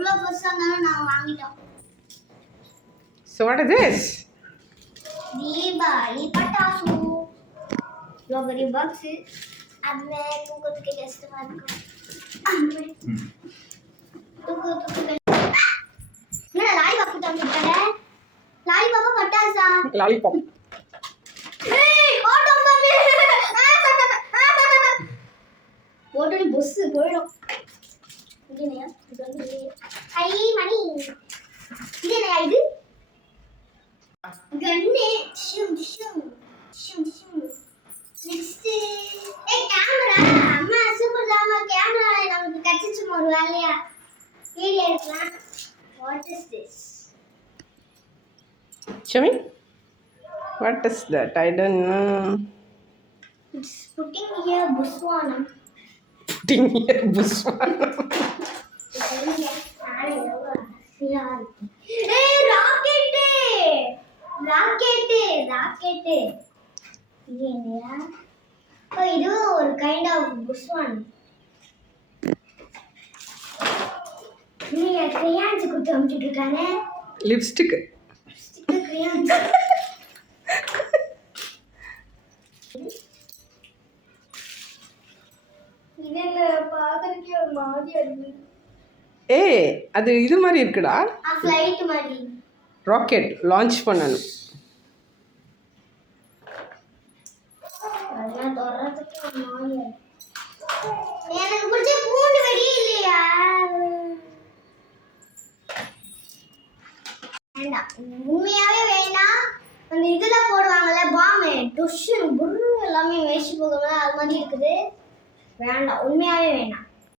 எவ்வளவு பெருசா இருந்தாலும் நான் வாங்கிட்டோம். So what is this? Deepavali பட்டாசு. இவ்வளோ பெரிய பாக்ஸ். அதுல தூக்கத்துக்கு கஷ்டமா இருக்கும். தூக்கத்துக்கு என்ன லாலிபாப் தந்துட்டாங்க? லாலிபாப்பா பட்டாசா? Lollipop. ஏய் ஓட்டம் பண்ணு. ஓட்டனி பஸ் போய்டும். இதுனையா? இது வந்து ஐ மணி. இதுனையா இது? கண்ணே zoom zoom zoom zoom. Next camera. அம்மா சூப்பர் தாமா கேமரா நமக்கு கட்டிச்சு ஒரு வேலையா. வீடியோ எடுக்கலாம். What is this? Show me. What is that? I don't know. It's putting here Buswanam. Putting here Buswanam. Hey, rocket! Rocket! Rocket! இது என்னையா? ஓ இது ஒரு கைண்ட் ஆஃப் புஷ்வான். நீங்க கிரேயான்ஸ் குத்து அமுச்சிட்டு இருக்காங்க. லிப்ஸ்டிக். கிரேயான்ஸ். இதென்ன பாக்குறதுக்கே ஒரு மாதிரியா இருக்கு. ஏய் அது இது மாதிரி இருக்குடா. ஃளைட் மாதிரி. ராக்கெட் லான்ச் பண்ணனும். அதெல்லாம் தோறதுக்கு ஒரு மாதிரியா இருக்கு. எனக்கு பிடிச்ச பூண்டு வெடி இல்லையா? வேண்டாம். உண்மையாவே வேண்டாம். அந்த இதுல போடுவாங்கல்ல பாம்பு டுஷ் புரு எல்லாமே வேஸ்ட் போகுங்க அது மாதிரி இருக்குது. வேண்டாம் உண்மையாவே வேண்டாம்.